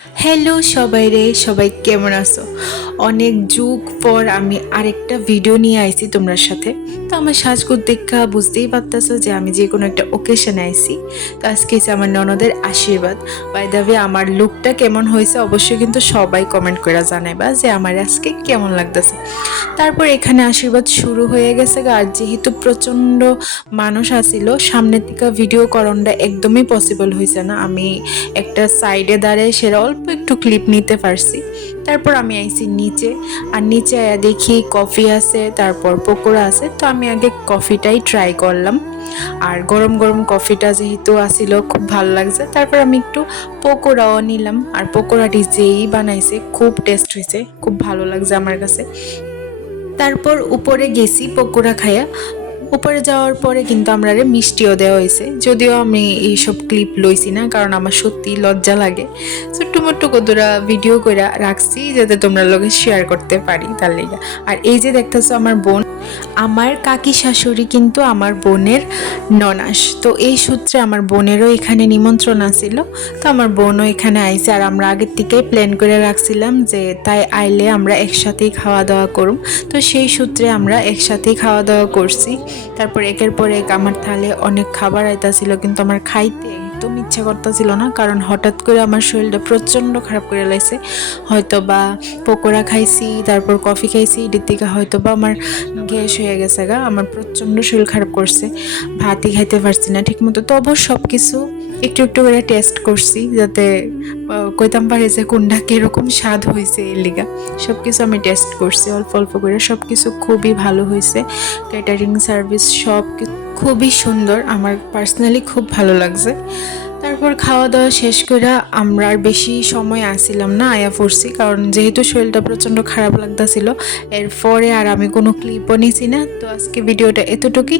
Hello সবাই রে, সবাই কেমন আছো? অনেক যুগ পর আমি আরেকটা ভিডিও নিয়ে আইছি তোমার সাথে। তো আমার সাজগোজ দেখা বুঝতেই পারতেছো যে আমি যে কোনো একটা ওকেশনে আইছি। তো আজকে হচ্ছে আমার ননদের আশীর্বাদ। বাই দ্য ওয়ে, আমার লুকটা কেমন হয়েছে অবশ্যই কিন্তু সবাই কমেন্ট করে জানাইবা যে আমার আজকে কেমন লাগতেছে। তারপর এখানে আশীর্বাদ শুরু হয়ে গেছে আর যেহেতু প্রচণ্ড মানুষ আসিল, সামনের থেকে ভিডিও করণটা একদমই পসিবল হয়েছে না। আমি একটা সাইডে দাঁড়ায় সেটা অল্প একটু ক্লিপ নিতে পারছি। তারপর আমি আইছি নিচে, আর নিচে আয়া দেখি কফি আছে, তারপর পকোড়া আছে। তো আমি আগে কফিটাই ট্রাই করলাম, আর গরম গরম কফিটা যেহেতু আসিল খুব ভালো লাগছে। তারপর আমি একটু পকোড়াও নিলাম, আর পকোড়াটি যেই বানাইছে খুব টেস্ট হয়েছে, খুব ভালো লাগছে আমার কাছে। তারপর উপরে গেছি পকোড়া খাইয়া। উপরে যাওয়ার পরে কিন্তু আমরা মিষ্টিও দেওয়া হয়েছে, যদিও আমি এইসব ক্লিপ লইছি না কারণ আমার সত্যি লজ্জা লাগে। ছোট্ট মোট্ট কতটা ভিডিও করে রাখছি যাতে তোমরা লোকে শেয়ার করতে পারি, তার লেগে। আর এই যে দেখতেছো আমার বোন, আমার কাকি শাশুড়ি কিন্তু আমার বোনের ননাস। তো এই সূত্রে আমার বোনেরও এখানে নিমন্ত্রণ আছিল। তো আমার বোনও এখানে আইছে, আর আমরা আগের থেকেই প্ল্যান করে রাখছিলাম যে তাই আইলে আমরা একসাথেই খাওয়া দাওয়া করুম। তো সেই সূত্রে আমরা একসাথেই খাওয়া দাওয়া করছি। তারপর একের পর এক আমার থালে অনেক খাবার আইতাছিল, কিন্তু আমার খাইতে একদম ইচ্ছা করতেছিল না, কারণ হঠাৎ করে আমার শরীরটা প্রচণ্ড খারাপ করে লাগছে। হয়তো বা পকোড়া খাইছি, তারপর কফি খাইছি, এটির থেকে হয়তো বা আমার গ্যাস হয়ে গেছে গা, আমার প্রচণ্ড শরীর খারাপ করছে। ভাতই খাইতে পারছি না ঠিক মতো। তবু সব কিছু একটু একটু করে টেস্ট করছি, যাতে কইতাম পারে যে কোনটা কীরকম স্বাদ হয়েছে। এর লিগা সব কিছু আমি টেস্ট করছি অল্প অল্প করে। সব কিছু খুবই ভালো হয়েছে, ক্যাটারিং সার্ভিস সব খুবই সুন্দর, আমার পার্সোনালি খুব ভালো লাগছে। তারপর খাওয়া দাওয়া শেষ করে আমরা আর বেশি সময় আসছিলাম না, আয়া পড়ছি, কারণ যেহেতু শরীরটা প্রচণ্ড খারাপ লাগতেছিল। এরপরে আর আমি কোনো ক্লিপও নিছি না। তো আজকে ভিডিওটা এতটুকুই।